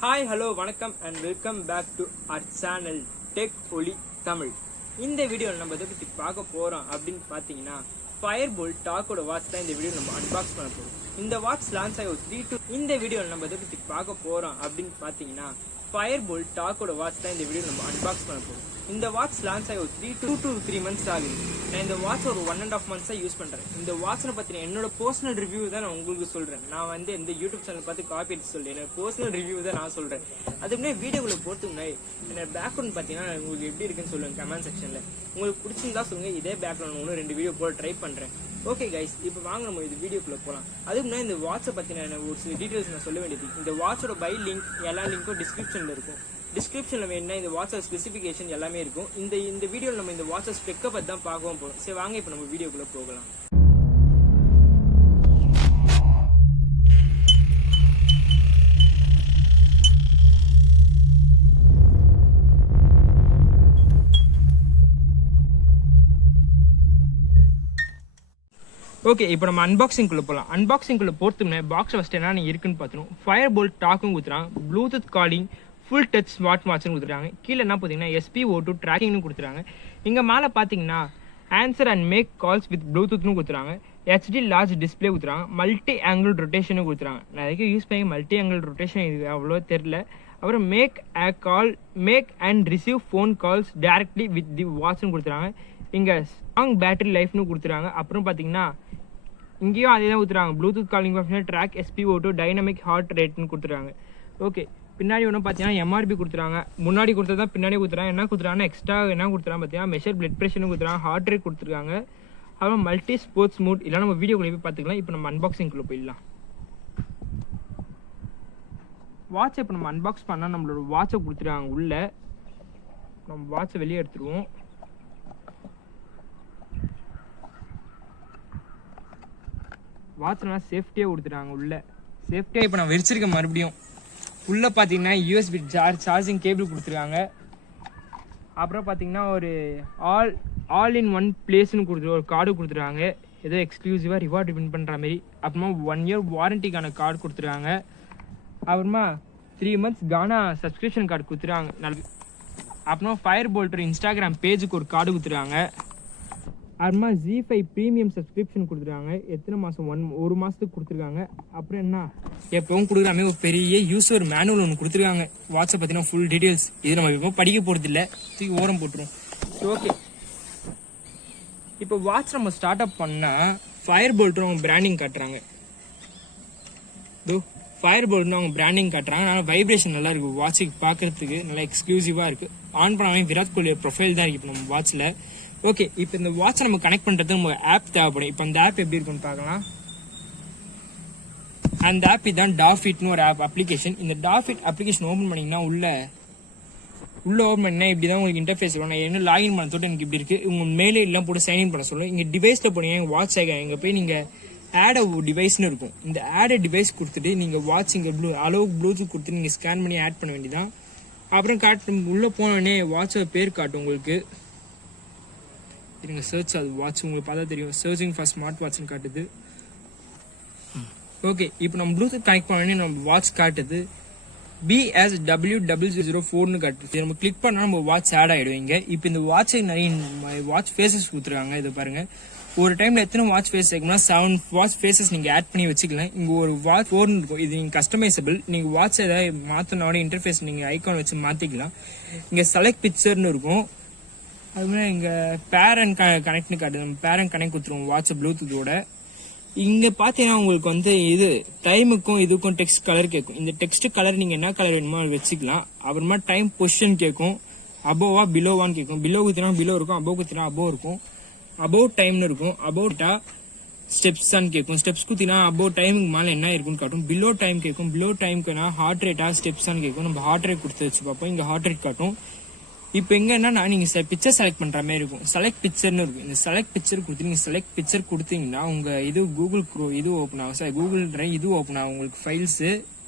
Hi, hello, vanakkam and welcome back to our channel Tech Oli Tamil. இந்த வீடியோல நம்ம எதை பத்தி பார்க்க போறோம் அப்படினு பாத்தீங்கன்னா Fire-Boltt டாக்கோட வாட்ச் தான் இந்த வீடியோ நம்ம அன்பாக்ஸ் பண்ண போறோம். இந்த வாட்ச் லான்ச் ஆகி 3 இந்த வீடியோல நம்ம எதை பத்தி பார்க்க போறோம் அப்படினு பாத்தீங்கன்னா Fire-Boltt டாக்கோட வாட்ச் தான் இந்த வீடியோ நம்ம அன்பாக்ஸ் பண்ண போறோம். இந்த வாட்ச் லான்ச் ஆகி 2 to 3 months ஆகுது. நான் இந்த வாட்ச் ஒரு 1.5 months யூஸ் பண்றேன். இந்த வாட்ச்னை பத்தின என்னோட பர்சனல் ரிவ்யூ தான் நான் உங்களுக்கு சொல்றேன். நான் வந்து இந்த யூடியூப் சேனல் பார்த்து காப்பி அடிச்சு சொல்றேன். என்னோட பர்சனல் ரிவ்யூ தான் நான் சொல்றேன். அதுக்கு முன்னாடி வீடியோக்குள்ள போறதுக்கு முன்னாடி என்னோட பேக்ரவுண்ட் பாத்தீங்கன்னா உங்களுக்கு எப்படி இருக்குன்னு சொல்லுங்க கமெண்ட் செக்ஷன்ல. உங்களுக்கு பிடிச்சிருந்தா சொல்லுங்க, இதே பேக்ரவுண்ட் ஒன்று 2 வீடியோ போட ட்ரை பண்றேன். ஓகே கைஸ், இப்போ வாங்க நம்ம இந்த வீடியோக்குள்ள போகலாம். அதுக்கு முன்னாடி இந்த வாட்சை பத்தின ஒரு சில டீடைல்ஸ் நான் சொல்ல வேண்டியது. இந்த வாட்சோட பை லிங்க் எல்லா லிங்க்கும் டிஸ்கிரிப்ஷன்ல இருக்கும். டிஸ்கிரிப்ஷன்ல வேணும்னா இந்த வாட்சோட ஸ்பெசிஃபிகேஷன் எல்லாமே இருக்கும். இந்த வீடியோவில் நம்ம இந்த வாட்சை ஸ்பெக்கை பற்றி தான் பார்க்கவும் போகிறோம். சரி வாங்க இப்போ நம்ம வீடியோக்குள்ள போகலாம். ஓகே, இப்போ நம்ம அன்பாக்சிங்குள்ள போகலாம். அன்பாக்சிங்குள்ள போகிறதுக்கு பாக்ஸ் ஃபஸ்ட் என்ன இருக்குன்னு பார்த்துருவோம். Fire-Boltt டாக்கும் கொடுத்துறாங்க, Bluetooth calling, full touch smart வாட்ச்னு கொடுத்துருக்காங்க. கீழே என்ன பார்த்தீங்கன்னா SpO2 ட்ராக்கிங்னு கொடுத்துருக்காங்க. இங்கே மேலே பார்த்தீங்கன்னா answer and make calls with ப்ளூடூத்னு கொடுத்துறாங்க. HD லார்ஜ் டிஸ்பிளே கொடுத்துறாங்க. மல்டி ஆங்கிள் ரொட்டேஷனும் கொடுத்துறாங்க. நான் இதுக்கு யூஸ் பண்ணி மல்டி ஆங்கிள் ரொட்டேஷன் இது அவ்வளோ தெரில. அப்புறம் make and receive phone calls directly with the வாட்ச்னு கொடுத்துறாங்க. இங்கே ஸ்ட்ராங் பேட்டரி லைஃப்னு கொடுத்துறாங்க. அப்புறம் பார்த்தீங்கன்னா இங்கேயும் அதே தான் கொடுத்துறாங்க. Bluetooth calling option, track SpO2, dynamic heart ரேட்னு கொடுத்துறாங்க. ஓகே, பின்னாடி ஒன்றும் பார்த்தீங்கன்னா MRP கொடுத்துறாங்க. முன்னாடி கொடுத்ததான் பின்னாடி கொடுத்துறாங்க. என்ன கொடுத்துறாங்கன்னா எக்ஸ்ட்ரா என்ன கொடுத்துறாங்க பார்த்தீங்கன்னா மெஷர் பிளட் ப்ரெஷர்னு கொடுத்துறாங்க, ஹார்ட் ரேட் கொடுத்துருக்காங்க. அப்புறம் மல்டி ஸ்போர்ட்ஸ் மூட் இல்லை நம்ம வீடியோக்குள்ளே போய் பார்த்துக்கலாம். இப்போ நம்ம அன்பாக்சிங்குள்ளே போயிடலாம். வாட்சை இப்போ நம்ம அன்பாக்ஸ் பண்ணால் நம்மளோட வாட்சை கொடுத்துருக்காங்க. உள்ள நம்ம வாட்சை வெளியே எடுத்துருவோம். வாட்ச்லாம் சேஃப்டியாக கொடுத்துட்டாங்க. உள்ள சேஃப்டியாக இப்போ நான் வச்சிருக்கேன். மறுபடியும் உள்ளே பார்த்தீங்கன்னா USB சார்ஜிங் கேபிள் கொடுத்துருக்காங்க. அப்புறம் பார்த்தீங்கன்னா ஒரு ஆல் இன் ஒன் பிளேஸ்னு ஒரு கார்டு கொடுத்துருக்காங்க. ஏதோ எக்ஸ்க்ளூசிவாக ரிவார்டு வின் பண்ணுற மாதிரி. அப்புறமா 1 year வாரண்டிக்கான கார்டு கொடுத்துருக்காங்க. அப்புறமா 3 months கானா சப்ஸ்கிரிப்ஷன் கார்டு கொடுத்துருக்காங்க. அப்புறமா Fire-Boltt இன்ஸ்டாகிராம் பேஜுக்கு ஒரு கார்டு கொடுத்துருக்காங்க. அப்புறமா Z5 ப்ரீமியம் சப்ஸ்கிரிப்ஷன் கொடுத்துருக்காங்க. எத்தனை மாதம்? 1 மாதத்துக்கு கொடுத்துருக்காங்க. அப்புறம் என்ன எப்பவும் கொடுக்குறாமே ஒரு பெரிய யூசர் மேனுவல் ஒன்று கொடுத்துருக்காங்க. வாட்ஸ்அப் பார்த்தீங்கன்னா ஃபுல் டீட்டெயில்ஸ். இது நம்ம இப்போ படிக்க போகிறது இல்லை, தூக்கி ஓரம் போட்டுரும். ஓகே, இப்போ வாட்ச் நம்ம ஸ்டார்ட் அப் பண்ணால் Fire-Boltt அவங்க பிராண்டிங் காட்டுறாங்க. Fire-Boltt அவங்க பிராண்டிங் காட்டுறாங்க. ஆனால் வைப்ரேஷன் நல்லா இருக்குது. வாட்சுக்கு பார்க்கறதுக்கு நல்லா எக்ஸ்க்ளூசிவாக இருக்குது. ஆன் பண்ணாமே விராட் கோலி ப்ரொஃபைல் தான் இருக்குது இப்போ நம்ம வாட்சில். ஓகே, இப்போ இந்த வாட்சை நம்ம கனெக்ட் பண்ணுறது நம்ம ஆப் தேவைப்படும். இப்போ அந்த ஆப் எப்படி இருக்குன்னு பார்க்கலாம். அந்த ஆப் இதுதான் டாஃபிட்னு ஒரு ஆப் அப்ளிகேஷன். இந்த டாஃபிட் அப்ளிகேஷன் ஓப்பன் பண்ணிங்கன்னா உள்ள ஓப்பன் பண்ணினா இப்படி தான் உங்களுக்கு இன்டர்ஃபேஸ் வரும். நான் என்ன லாகின் பண்ண தொட்டு எனக்கு இப்படி இருக்குது. உங்கள் மேலே எல்லாம் போட்டு சைன்இன் பண்ண சொல்லுவோம். இங்கே டிவைஸில் போனீங்க வாட்ச் ஆக இங்கே போய் நீங்கள் ஆட் டிவைஸ்னு இருக்கும். இந்த ஆட் டிவைஸ் கொடுத்துட்டு நீங்கள் வாட்ச் இங்கே ப்ளூடூத் கொடுத்து நீங்கள் ஸ்கேன் பண்ணி ஆட் பண்ண வேண்டியதான். அப்புறம் உள்ளே போனோடனே வாட்சோட பேர் காட்டும் உங்களுக்கு. நீங்கள் சர்ச் அது வாட்ச் உங்களுக்கு பார்த்தா தெரியும். சர்ச்சிங் ஃபார் ஸ்மார்ட் வாட்ச்னு காட்டுது. ஓகே, இப்போ நம்ம ப்ளூடூத் கனெக்ட் பண்ணோடனே நம்ம வாட்ச் காட்டுது. BSW004ன்னு காட்டுது. நம்ம கிளிக் பண்ணால் நம்ம வாட்ச் ஆட் ஆகிடுவீங்க. இப்போ இந்த வாட்சை நிறைய வாட்ச் ஃபேஸஸ் கொடுத்துருக்காங்க. இதை பாருங்க, ஒரு டைம்ல எத்தனை வாட்ச் ஃபேஸ் இருக்குன்னா 7 வாட்ச் ஃபேஸஸ் நீங்க ஆட் பண்ணி வச்சுக்கலாம். இங்க ஒரு வாட்ச் 4 இருக்கும். இது நீங்க கஸ்டமைசபிள். நீங்க வாட்ச் ஏதாவது மாத்தினோட இன்டர்ஃபேஸ் நீங்க ஐகான் வச்சு மாத்திக்கலாம். இங்க செலக்ட் பிக்சர்னு இருக்கும். அதுமாதிரி இங்க பேரண்ட் கனெக்ட்னு காட்டுது. நம்ம பேரண்ட் கனெக்ட் கொடுத்துருவோம் வாட்ச் ப்ளூடூத்தோட. இங்க பாத்தீங்கன்னா உங்களுக்கு வந்து இது டைமுக்கும் இதுக்கும் டெக்ஸ்ட் கலர் கேட்கும். இந்த டெக்ஸ்ட் கலர் நீங்க என்ன கலர் வேணுமோ வச்சுக்கலாம். அப்புறமா டைம் பொசிஷன் கேட்கும். அபோவா பிலோவான்னு கேட்கும். பிலோ குத்தினா பிலோ இருக்கும், அபோவ் குத்தினா அபோவ் இருக்கும். அபோவ் டைம்னு இருக்கும். அபோவ்ட்டா ஸ்டெப்ஸான்னு கேட்கும். ஸ்டெப்ஸ் குத்தினா அபோவ் டைமுக்கு மேலே என்ன இருக்குன்னு காட்டும். பிலோ டைம் கேட்கும். பிலோ டைமுக்குனா ஹார்ட் ரேட்டா ஸ்டெப்ஸான்னு கேட்கும். நம்ம ஹார்ட் ரேட் கொடுத்து வச்சு பார்ப்போம். இங்கே ஹார்ட் ரேட் காட்டும். இப்போ எங்க என்னன்னா நீங்க பிக்சர் செலக்ட் பண்ற மாதிரி இருக்கும். செலக்ட் பிக்சர்னு இருக்கும். இந்த செலக்ட் பிக்சர் கொடுத்து நீங்க செலக்ட் பிக்சர் கொடுத்தீங்கன்னா உங்க இது கூகுள் க்ரோ இது ஓப்பன் ஆகும். சார் கூகுள் டிரைவ் இது ஓப்பன் ஆகும். உங்களுக்கு ஃபைல்ஸ்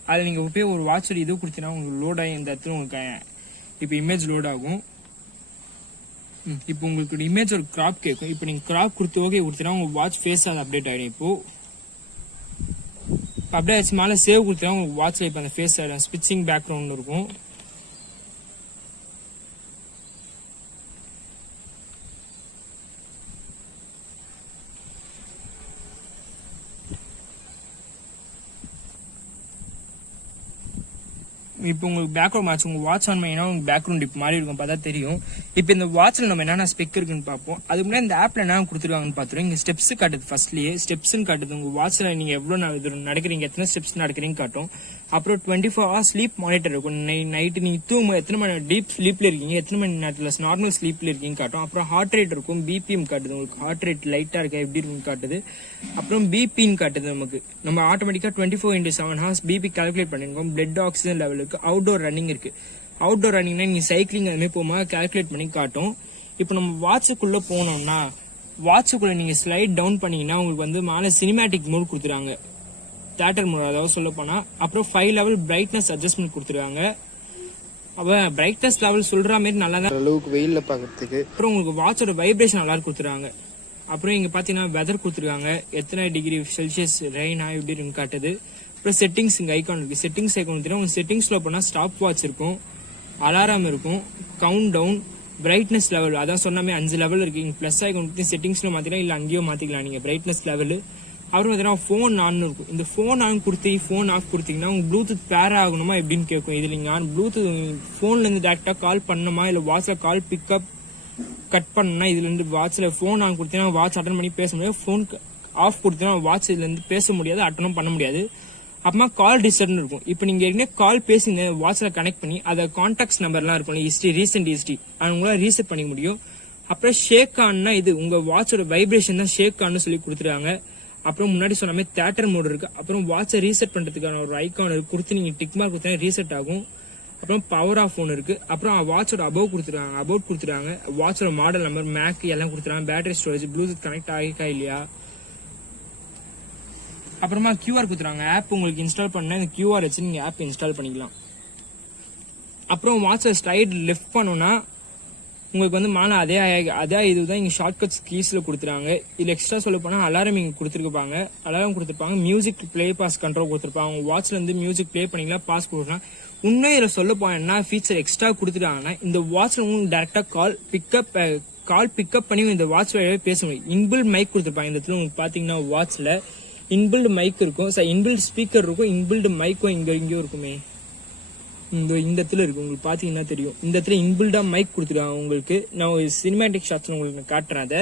அதில் நீங்க போய் ஒரு வாட்சோட இது கொடுத்தீங்கன்னா உங்களுக்கு லோட் ஆகி இந்த இடத்துல உங்களுக்கு இப்போ இமேஜ் லோட் ஆகும். இப்போ உங்களுக்கு இமேஜ் ஒரு கிராப் கேட்கும். இப்போ நீங்க கிராப் கொடுத்து ஓகே கொடுத்தீங்கன்னா உங்க வாட்ச் ஃபேஸ் அது அப்டேட் ஆகிடும். இப்போ அப்படியே வச்சு மேலே சேவ் கொடுத்தா உங்களுக்கு வாட்சில் இப்போ அந்த ஃபேஸ் ஸ்விட்சிங் பேக்ரவுண்ட் இருக்கும். இப்போ உங்களுக்கு பேக்ரவுண்ட் மேட்ச் உங்க வாட்ச் ஆன் பண்ணினா உங்களுக்கு பேக்ரவுண்ட் இப்போ மாறி இருக்கும், பார்த்தா தெரியும். இப்போ இந்த வாட்சில் நம்ம என்னென்ன ஸ்பெக் இருக்குன்னு பார்ப்போம். அதுக்கு முன்னாடி இந்த ஆப்ல என்ன கொடுத்துருவாங்கன்னு பார்த்துருவோம். இங்கே ஸ்டெப்ஸ் காட்டுது, ஃபர்ஸ்ட்லேயே ஸ்டெப்ஸ்ன்னு காட்டுது. உங்க வாட்சில் நீங்க எவ்வளோ நடக்கிறீங்க, எத்தனை ஸ்டெப்ஸ் நடக்கிறீங்க காட்டும். அப்புறம் 24 hours ஸ்லீப் மானிட்டர் இருக்கும். நைட்டு நீங்க தூங்கும் எத்தனை மணி டீப் ஸ்லீப்ல இருக்கீங்க, எத்தனை மணி நேரத்தில் நார்மல் ஸ்லீப்ல இருக்கீங்க காட்டும். அப்புறம் ஹார்ட் ரேட் இருக்கும், பிபிஎம் காட்டுது. உங்களுக்கு ஹார்ட் ரேட் லைட்டா இருக்கா எப்படி இருக்குன்னு காட்டுது. அப்புறம் பிபின்னு காட்டுது. நம்ம ஆட்டோமேட்டிக்கா 24/7 hours பிபி கால்குலேட் பண்ணிருக்கோம். பிளட் ஆக்சிஜன் லெவல் இருக்கு. அவுட்டோர் ரன்னிங் இருக்கு. அவுட்டோர் ரன்னிங்னா நீங்க சைக்கிளிங் அதுமாதிரி போகும்போது கால்குலேட் பண்ணி காட்டும். இப்போ நம்ம வாட்சுக்குள்ள போனோம்னா வாட்சுக்குள்ள நீங்க ஸ்லைட் டவுன் பண்ணீங்கன்னா உங்களுக்கு வந்து மேலே சினிமேட்டிக் மோட் கொடுத்துறாங்க, தியேட்டர் மோட் அதாவது சொல்ல போனா. அப்புறம் 5 level பிரைட்னஸ் அட்ஜஸ்ட்மெண்ட் கொடுத்துருக்காங்க. அப்ப பிரைட்னஸ் லெவல் சொல்ற மாதிரி நல்லா தான் அளவுக்கு வெயில்ல பாக்கிறதுக்கு. அப்புறம் உங்களுக்கு வாட்சோட வைப்ரேஷன் நல்லா கொடுத்துருக்காங்க. அப்புறம் இங்க பாத்தீங்கன்னா வெதர் கொடுத்துருக்காங்க, எத்தனை டிகிரி செல்சியஸ் ரெயின் எப்படி இருக்குன்னு காட்டுது. அப்புறம் செட்டிங்ஸ் இங்க ஐகான் இருக்கு. செட்டிங்ஸ் ஐகான் உங்க செட்டிங்ஸ்ல போனா ஸ்டாப் வாட்ச் இருக்கும், அலாரம் இருக்கும், கவுண்ட் டவுன், பிரைட்னஸ் லெவல் அதான் சொன்னாமே 5 லெவல் இருக்கு. இங்க பிளஸ் ஐகான் செட்டிங்ஸ்ல மாத்திக்கலாம், இல்ல அங்கேயோ மாத்திக்கலாம் நீங்க பிரைட்னஸ் லெவல். அப்புறம் பார்த்தீங்கன்னா ஃபோன் ஆன் இருக்கும். இந்த ஃபோன் ஆன் கொடுத்து ஃபோன் ஆஃப் கொடுத்தீங்கன்னா உங்க ப்ளூடூத் பேர் ஆகணுமா எப்படின்னு கேட்கும். இதுல நீங்க ஆன் ப்ளூடூத் ஃபோன்ல இருந்து டேரக்டா கால் பண்ணணுமா, இல்ல வாட்ச்ல கால் பிக்கப் கட் பண்ணணும்னா இதுல இருந்து வாட்ச்ல ஃபோன் ஆன் கொடுத்தீங்கன்னா வாட்ச் அட்டன் பண்ணி பேச முடியாது. ஃபோன் ஆஃப் கொடுத்தீங்கன்னா வாட்ச் இதுல இருந்து பேச முடியாது, அட்டனும் பண்ண முடியாது. அப்புறமா கால் டிஸ்டர்ப்னு இருக்கும். இப்போ நீங்க ஏற்கனவே கால் பேசி வாட்ச்ல கனெக்ட் பண்ணி அதை கான்டாக்ட்ஸ் நம்பர்லாம் இருக்கும், ஹிஸ்டரி ரீசெண்ட் ஹிஸ்டரி அது உங்களால ரீசெட் பண்ணிக்க முடியும். அப்புறம் ஷேக் ஆன்னா இது உங்க வாட்சோட வைப்ரேஷன் தான் ஷேக் ஆன்னு சொல்லி கொடுத்துருக்காங்க. அப்புறம் முன்னாடி சொன்ன மாதிரி தியேட்டர் மோட் இருக்கு. அப்புறம் வாட்சை ரீசெட் பண்றதுக்கான ஒரு ஐகான் இருக்கு, கொடுத்து நீங்க டிக் மார்க் கொடுத்தா ரீசெட் ஆகும். அப்புறம் பவர் ஆஃப் ஃபோன் இருக்கு. அப்புறம் வாட்சோட அபவுட் கொடுத்துருக்காங்க. வாட்சோட மாடல் நம்பர், மேக் எல்லாம் கொடுத்துருக்காங்க. பேட்டரி ஸ்டோரேஜ், ப்ளூடூத் கனெக்ட் ஆகிக்கா இல்லையா. அப்புறமா QR கொடுத்துருக்காங்க. ஆப் உங்களுக்கு இன்ஸ்டால் பண்ணா இந்த QR வச்சு நீங்க ஆப் இன்ஸ்டால் பண்ணிக்கலாம். அப்புறம் வாட்சை ஸ்லைட் லெஃப்ட் பண்ணோம்னா உங்களுக்கு வந்து மேலே அதே இதுதான் இங்கே ஷார்ட்கட்ஸ் கீஸில் கொடுத்துருக்காங்க. இதில் எக்ஸ்ட்ரா சொல்ல போனால் அலாரம் இங்கே கொடுத்துருப்பாங்க. மியூசிக் பிளே பாஸ் கண்ட்ரோல் கொடுத்துருப்பாங்க. உங்கள் வாட்ச்ல இருந்து மியூசிக் பிளே பண்ணிக்கலாம், பாஸ் கொடுக்கலாம். இன்னும் இதில் சொல்ல போனால் என்ன ஃபீச்சர் எக்ஸ்ட்ரா கொடுத்துட்டாங்கன்னா இந்த வாட்ச்ல உங்களுக்கு டேரக்டாக கால் பிக்கப் பண்ணி இந்த வாட்ச் வழியாவே பேச முடியும். இன்பில்ட் மைக் கொடுத்துருப்பாங்க. இந்த இடத்துல உங்களுக்கு பார்த்தீங்கன்னா வாட்ச்ல இன்பில்ட் மைக் இருக்கும், இன்பில்ட் ஸ்பீக்கர் இருக்கும், இன்பில்ட் மைக்கும் இங்கேயும் இருக்குமே. இந்த இடத்துல இருக்கு, உங்களுக்கு பாத்தீங்கன்னா தெரியும். இந்த இடத்துல இன்பில்டா மைக் கொடுத்துருக்காங்க உங்களுக்கு. நான் ஒரு சினிமேட்டிக் ஷாட்ஸ் உங்களுக்கு காட்டுறேன். அதை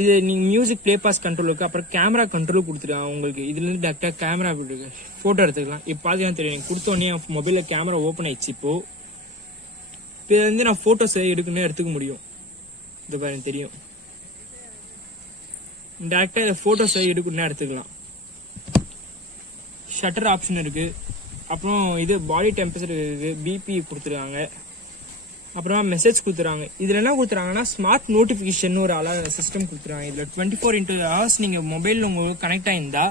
இது நீங்க மியூசிக் பிளே பாஸ் கண்ட்ரோல் இருக்கு. அப்புறம் கேமரா கண்ட்ரோல் கொடுத்துருக்காங்க உங்களுக்கு. இதுல இருந்து டேரக்டா கேமரா போட்டோ எடுத்துக்கலாம். இப்போ பாத்தீங்கன்னா தெரியும், நீங்க கொடுத்த உடனே மொபைல்ல கேமரா ஓபன் ஆயிடுச்சு. இப்போ இதுல இருந்து நான் போட்டோஸ் எடுக்கணும்னு எடுத்துக்க முடியும். இது பாருங்க தெரியும், டேரக்டா இதை போட்டோஸ் எடுக்கணும்னு எடுத்துக்கலாம். ஷட்டர் ஆப்ஷன் இருக்கு. அப்புறம் இது பாடி டெம்பரேச்சர் இருக்கு, பிபி கொடுத்துருக்காங்க. அப்புறமா மெசேஜ் கொடுத்துறாங்க. இதுல என்ன கொடுத்துறாங்கன்னா ஸ்மார்ட் நோட்டிபிகேஷன் ஒரு சிஸ்டம் கொடுத்துறாங்க. இதுல 24/7 நீங்க மொபைல்ல உங்களுக்கு கனெக்ட் ஆயிருந்தா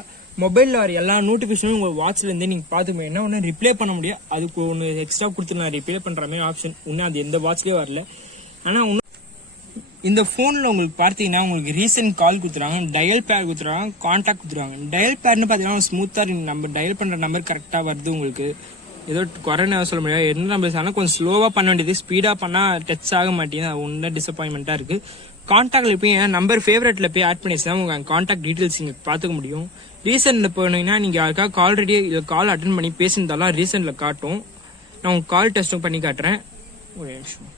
மொபைல்ல வர எல்லா நோட்டிபிகேஷனும் உங்க வாட்ச்ல இருந்தே நீங்க பாத்துக்கணும். என்ன ஒண்ணு ரிப்ளை பண்ண முடியாது, அதுக்கு ஒன்னு எக்ஸ்ட்ரா கொடுத்துருந்தா ரிப்ளை பண்ற மாதிரி ஆப்ஷன். இன்னும் அது எந்த வாட்ச்லயே வரல. ஆனா இந்த போன்ல உங்களுக்கு பார்த்தீங்கன்னா உங்களுக்கு ரீசெண்ட் கால் கொடுத்துறாங்க, டயல் பேர் கொடுத்துறாங்க, கான்டாக்ட் கொடுத்துறாங்க. டயல் பேர்னு பார்த்தீங்கன்னா ஸ்மூத்தா நம்ம டயல் பண்ற நம்பர் கரெக்டா வருது உங்களுக்கு. ஏதோ குறைன்னு சொல்ல முடியாது. என்ன நம்பர்ஸ் ஆனால் கொஞ்சம் ஸ்லோவா பண்ண வேண்டியது, ஸ்பீடா பண்ணா டச் ஆக மாட்டேங்குது. அது ஒன்றும் டிசப்பாயின்மெண்டா இருக்கு. கான்டாக்ட்ல போய் நம்பர் ஃபேவரட்ல போய் ஆட் பண்ணி வச்சுதான் உங்க கான்டாக்ட் டீடைல்ஸ் இங்க பாத்துக்க முடியும். ரீசெண்ட்ல போனீங்கன்னா நீங்க யாருக்காக ஆல்ரெடி கால் அட்டன் பண்ணி பேசியிருந்தாலும் ரீசெண்ட்ல காட்டும். நான் உங்க கால் டெஸ்டும் பண்ணி காட்டுறேன் ஒரு நிமிஷம்.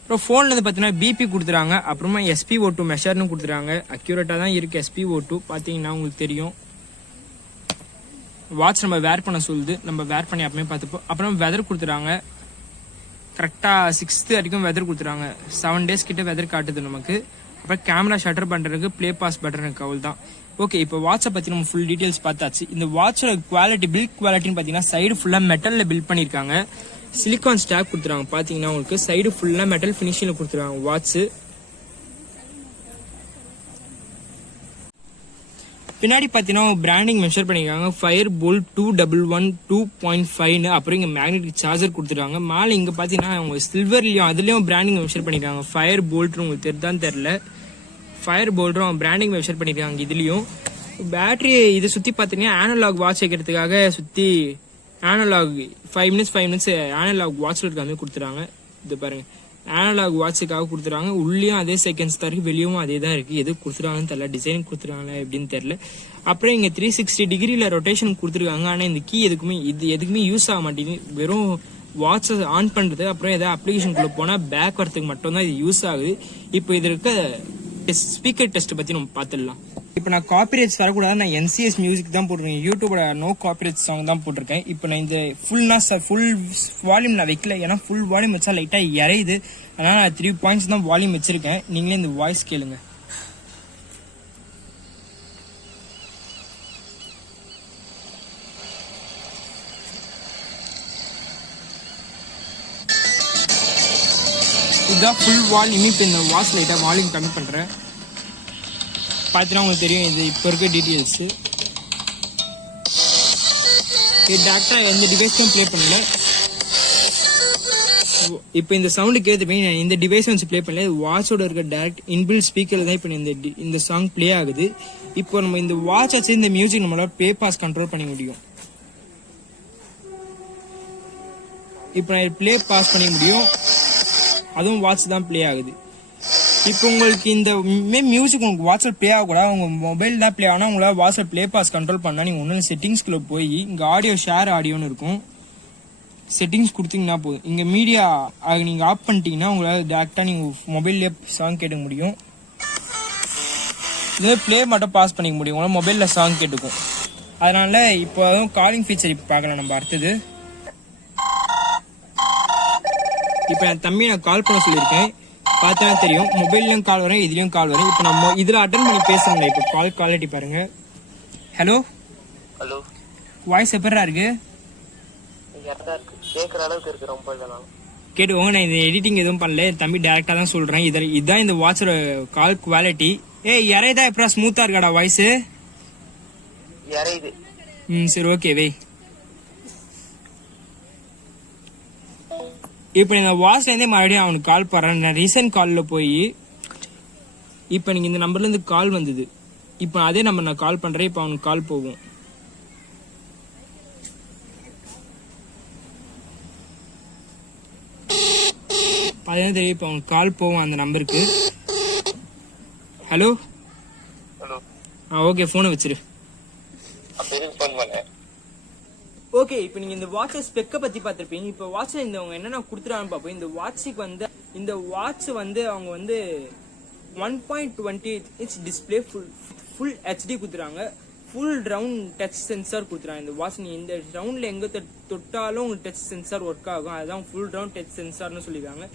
அப்புறம் ஃபோன்ல இருந்து பார்த்தீங்கன்னா பிபி கொடுத்துறாங்க. அப்புறமா SpO2 மெஷர்னு கொடுத்துறாங்க. அக்யூரேட்டா தான் இருக்கு SpO2 பார்த்தீங்கன்னா உங்களுக்கு தெரியும். வாட்ச் நம்ம வேர் பண்ண சொல்லுது, நம்ம வேர் பண்ணி அப்பமே பார்த்துப்போம். அப்புறம் வெதர் கொடுத்துறாங்க, கரெக்டா 6th வரைக்கும் வெதர் கொடுத்துறாங்க. 7 days கிட்ட வெதர் காட்டுது நமக்கு. அப்புறம் கேமரா ஷட்டர் பண்றதுக்கு பிளே பாஸ் பட்டன் இருக்கு, அவள் தான். ஓகே, இப்போ வாட்சை பத்தி நம்ம ஃபுல் டீடைல்ஸ் பார்த்தாச்சு. இந்த வாட்சோட குவாலிட்டி, பில்ட் குவாலிட்டின்னு பாத்தீங்கன்னா சைடு ஃபுல்லா மெட்டல்ல பில்ட் பண்ணிருக்காங்க. சிலிகான் ஸ்டாக் கொடுத்துறாங்க. பாத்தீங்கன்னா உங்களுக்கு சைடு ஃபுல்லா மெட்டல் பினிஷிங்ல கொடுத்துருக்காங்க வாட்ச். பின்னாடி பாத்தீங்கன்னா பிராண்டிங் மெஷர் பண்ணிருக்காங்க. Fire-Boltt 211 2.5. அப்புறம் இங்க மேக்னெட்டிக் சார்ஜர் கொடுத்துருக்காங்க. மேல இங்க பாத்தீங்கன்னா அவங்க சில்வர்லயும் அதுலயும் பிராண்டிங் மெஷர் பண்ணிருக்காங்க. Fire-Boltt உங்களுக்கு தெரியுதான்னு தெரியல. Fire-Boltt பிராண்டிங் மெஷர் பண்ணிருக்காங்க இதுலயும். பேட்டரி இதை சுற்றி பார்த்தீங்கன்னா ஆனலாக் வாட்ச் வைக்கிறதுக்காக சுற்றி ஆனலாக் 5 மினிட்ஸ் ஆனலாக் வாட்சில் இருக்க மாதிரி கொடுத்துறாங்க. இது பாருங்க, ஆனலாக் வாட்சுக்காக கொடுத்துறாங்க. உள்ளேயும் அதே செகண்ட்ஸ் தான் இருக்குது, வெளியும் அதே தான் இருக்குது. எது கொடுத்துருவாங்கன்னு தெரியல, டிசைன் கொடுத்துருவாங்களா எப்படின்னு தெரியல. அப்புறம் இங்கே 360 டிகிரியில் ரொட்டேஷன் கொடுத்துருக்காங்க. ஆனால் இந்த கீ எதுக்குமே யூஸ் ஆக மாட்டேங்குது. வெறும் வாட்சை ஆன் பண்ணுறது, அப்புறம் எதாவது அப்ளிகேஷனுக்குள்ளே போனால் பேக் வரத்துக்கு மட்டும்தான் இது யூஸ் ஆகுது. இப்போ இது இருக்க ஸ்பீக்கர் டெஸ்ட் பற்றி நம்ம பார்த்துடலாம். இப்போ நான் காப்பிரைட்ஸ் வரக்கூடாது, நான் NCS மியூசிக் தான் போட்டிருக்கேன். யூடியூபோட நோ காப்பிரைட்ஸ் சாங் தான் போட்டிருக்கேன். இப்போ நான் இந்த ஃபுல் வால்யூம் நான் வைக்கல, ஏன்னா ஃபுல் வால்யூம் வச்சா லைட்டாக இறையுது. அதனால் நான் 3 பாயிண்ட்ஸ் தான் வால்யூம் வச்சிருக்கேன். நீங்களே இந்த வாய்ஸ் கேளுங்க. இதுதான் ஃபுல் வால்யூம். இப்போ இந்த வாட்ச் லைட்டாக வால்யூம் கம்மி பண்ணுறேன். பார்த்தீங்கன்னா உங்களுக்கு தெரியும் இது இப்போ இருக்க டீட்டெயில்ஸு. இது டேரக்டாக எந்த டிவைஸ்க்கும் ப்ளே பண்ணல. இப்போ இந்த சவுண்டு கேட்டுப்பேன், நான் இந்த டிவைஸ் வச்சு ப்ளே பண்ணல. வாட்சோட இருக்க டேரக்ட் இன்பில்ட் ஸ்பீக்கரில் தான் இப்போ இந்த சாங் ப்ளே ஆகுது. இப்போ நம்ம இந்த வாட்ச் வச்சு இந்த மியூசிக் நம்மளால ப்ளே பாஸ் கண்ட்ரோல் பண்ண முடியும். இப்போ நான் ப்ளே பாஸ் பண்ணிக்க முடியும், அதுவும் வாட்ச் தான் ப்ளே ஆகுது. இப்போ உங்களுக்கு இந்த மியூசிக் உங்களுக்கு வாட்ஸ்அப் ப்ளே ஆகக்கூடாது, உங்கள் மொபைல் தான் ப்ளே ஆனால் உங்களால் வாட்ஸ்அப் ப்ளே பாஸ் கண்ட்ரோல் பண்ணால் நீங்கள் ஒன்றும் செட்டிங்ஸ்குள்ளே போய் இங்கே ஆடியோ ஷேர் ஆடியோன்னு இருக்கும், செட்டிங்ஸ் கொடுத்தீங்கன்னா போதும். இங்கே மீடியா நீங்கள் ஆஃப் பண்ணிட்டீங்கன்னா உங்களால் டேரெக்டாக நீங்கள் மொபைல்லேயே சாங் கேட்க முடியும். இதே ப்ளே மட்டும் பாஸ் பண்ணிக்க முடியும், உங்களால் மொபைலில் சாங் கேட்டுக்கும். அதனால இப்போ காலிங் ஃபீச்சர் இப்போ பார்க்கலாம் நம்ம அடுத்தது. இப்போ என் தம்பி நான் கால் பண்ண சொல்லியிருக்கேன், பார்த்தா தெரியும். மொபைல்லையும் கால் வரேன், இதுலேயும் கால் வரேன். இப்போ நம்ம இதில் அட்டன் பண்ணி பேசுகிறோம்ல. இப்போ கால் குவாலிட்டி பாருங்க. ஹலோ ஹலோ, வாய்ஸ் எப்படா இருக்கு? கேட்குற அளவுக்கு இருக்கு, ரொம்ப இதெல்லாம் கேட்டுவோங்க. நான் இந்த எடிட்டிங் எதுவும் பண்ணல, தம்பி டேரெக்டாக தான் சொல்கிறேன். இதுதான் இந்த வாட்சோட கால் குவாலிட்டி. இறையதா எப்படா ஸ்மூத்தாக இருக்காடா வாய்ஸு? இறையுது. சரி, ஓகே வை. இப்போ இந்த வாட்ச்லேருந்தே மறுபடியும் அவனுக்கு கால் பண்ணுறேன். நான் ரீசன்ட் காலில் போய் இப்போ நீங்கள் இந்த நம்பர்லேருந்து கால் வந்தது, இப்போ அதே நம்பர் நான் கால் பண்ணுறேன். இப்போ அவனுக்கு கால் போகும். பார்த்தீங்கன்னா தெரியும், இப்போ அவனுக்கு கால் போகும் அந்த நம்பருக்கு. ஹலோ ஹலோ, ஓகே, ஃபோனை வச்சிரு. ஃபோன் பண்ணேன். ஓகே, இப்போ நீங்கள் இந்த வாட்சை ஸ்பெக்கை பற்றி பார்த்துருப்பீங்க. இப்போ வாட்சை அவங்க என்னென்ன கொடுத்துறான்னு பார்ப்போம். இந்த வாட்சுக்கு இந்த வாட்ச் அவங்க 1.20 இன்ச் டிஸ்பிளே ஃபுல் HD கொடுத்துறாங்க. ஃபுல் ரவுண்ட் டச் சென்சார் கொடுத்துறாங்க. இந்த வாட்ச் நீ இந்த ரவுண்டில் எங்கே தொட்டாலும் உங்களுக்கு டச் சென்சார் ஒர்க் ஆகும். அதுதான் ஃபுல் ரவுண்ட் டச் சென்சார்னு சொல்லியிருக்காங்க.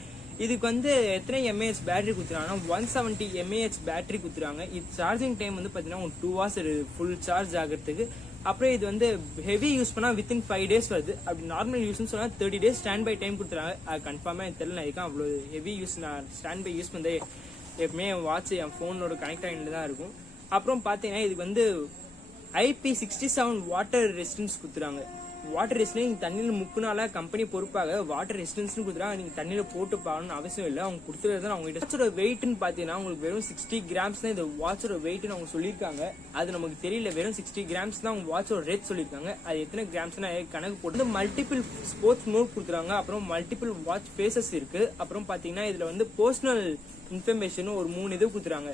இதுக்கு எத்தனை mAh பேட்டரி கொடுத்துறாங்கன்னா 170 mAh பேட்டரி கொடுத்துறாங்க. இது சார்ஜிங் டைம் பார்த்தீங்கன்னா 2 hours ஃபுல் சார்ஜ் ஆகிறதுக்கு. அப்புறம் இது ஹெவி யூஸ் பண்ணால் வித்தின் 5 days வருது. அப்படி நார்மல் யூஸ்ன்னு சொன்னால் 30 days ஸ்டாண்ட் பை டைம் கொடுத்துறாங்க. அது கன்ஃபார்மாக எனக்கு தெரியல, நான் அவ்வளோ ஹெவி யூஸ் நான் ஸ்டாண்ட் பை யூஸ் பண்ணதே எப்பவுமே என் வாட்ச் என் ஃபோனோட கனெக்ட் ஆகிட்டு தான் இருக்கும். அப்புறம் பார்த்தீங்கன்னா இதுக்கு IP67 வாட்டர் ரெசிஸ்டன்ஸ் கொடுத்துறாங்க. வாட்டர் ரெசிஸ்டன்ஸ் நீங்கள் தண்ணியில் முக்குனால கம்பெனி பொறுப்பாக வாட்டர் ரெசிஸ்டன்ஸ்னு கொடுத்துறாங்க. நீங்கள் தண்ணியில் போட்டு பாக்கணும்னு அவசியம் இல்லை, அவங்க கொடுத்துறது தான். அவங்க வாட்சோட வெயிட்னு பார்த்தீங்கன்னா உங்களுக்கு வெறும் 60 grams தான் இந்த வாட்சோட வெயிட்னு அவங்க சொல்லியிருக்காங்க. அது நமக்கு தெரியல, வெறும் 60 grams தான் அவங்க வாட்சோட ரேட் சொல்லியிருக்காங்க. அது எத்தனை கிராம்ஸ்னா கணக்கு போட்டு மல்டிபிள் ஸ்போர்ட்ஸ் மோட் கொடுத்துறாங்க. அப்புறம் மல்டிபிள் வாட்ச் ஃபேஸஸ் இருக்கு. அப்புறம் பார்த்தீங்கன்னா இதில் பர்சனல் இன்ஃபர்மேஷனும் ஒரு 3 இது கொடுத்துறாங்க.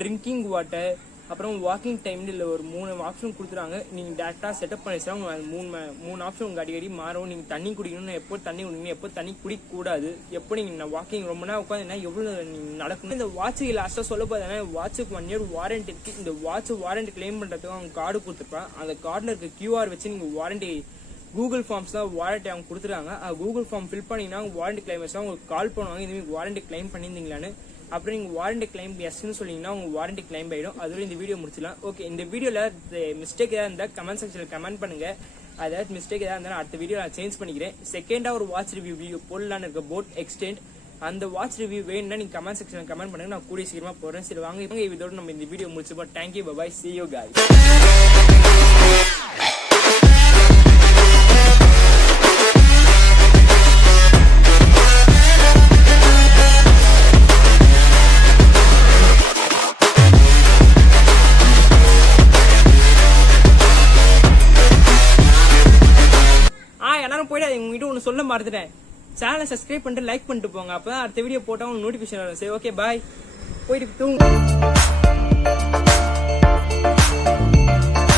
ட்ரிங்கிங் வாட்டர், அப்புறம் வாக்கிங் டைம்ல இல்லை ஒரு 3 ஆப்ஷன் கொடுத்துறாங்க. நீங்கள் டேரெக்டாக செட்டப் பண்ணிச்சா உங்களுக்கு 3 ஆப்ஷன் உங்களுக்கு அடிக்கடி மாறும். நீங்கள் தண்ணி குடிக்கணும்னு எப்போ தண்ணி குடிக்கணும், எப்போ தண்ணி குடிக்கக்கூடாது, எப்போ நீங்கள் வாக்கிங் ரொம்ப நேரம் உட்காந்துன்னா எவ்வளோ நீங்கள் நடக்கணும். இந்த வாட்சுக்கு லாஸ்ட்டாக சொல்ல போதுன்னா வாட்சுக்கு 1 year வாரண்டி இருக்குது. இந்த வாட்ச் வாரண்டி கிளைம் பண்ணுறதுக்கு அவங்க கார்டு கொடுத்துருப்பேன். அந்த கார்டில் இருக்க QR வச்சு நீங்கள் வாரண்டி கூகுள் ஃபார்ம்ஸ் தான் வாரண்டி அவங்க கொடுத்துருக்காங்க. கூகுள் ஃபார்ம் ஃபில் பண்ணிங்கன்னா வாரண்டி கிளைமர்ஸ் தான் உங்களுக்கு கால் பண்ணுவாங்க. இதுமாதிரி வாரண்டி கிளைம் பண்ணியிருந்தீங்களான்னு. அப்புறம் நீங்கள் வாரண்டி கிளைம் எஸ்ன்னு சொன்னீங்கன்னா உங்கள் வாரண்டி கிளைம் ஆகிடும். அதோட இந்த வீடியோ முடிச்சிடலாம். ஓகே, இந்த வீடியோவில் மிஸ்டேக் ஏதாவது இருந்தால் கமெண்ட் செக்ஷனில் கமெண்ட் பண்ணுங்கள். அதாவது மிஸ்டேக் ஏதாவது இருந்தாலும் அடுத்த வீடியோ நான் சேஞ்ச் பண்ணிக்கிறேன். செகண்டாக ஒரு வாட்ச் ரிவ்யூ போடலான்னு இருக்க போட் எக்ஸ்டெண்ட். அந்த வாட்ச் ரிவ்யூ வேணும்னா நீங்கள் கமெண்ட் செக்ஷனில் கமெண்ட் பண்ணுங்கள், நான் கூடிய சீக்கிரமாக போடுறேன். சரி வாங்க, இதோட நம்ம இந்த வீடியோ முடிச்சுப்போம். Thank you, bye bye, see you guys. உங்ககிட்ட ஒன்று சொல்ல மறந்துட்டேன். சேனலை சப்ஸ்கிரைப் பண்ணிட்டு லைக் பண்ணிட்டு போங்க. அப்பதான் அடுத்த வீடியோ போட்டா உங்களுக்கு நோட்டிஃபிகேஷன் வரும். சரி, ஓகே, பாய். போயிட்டு தூங்க.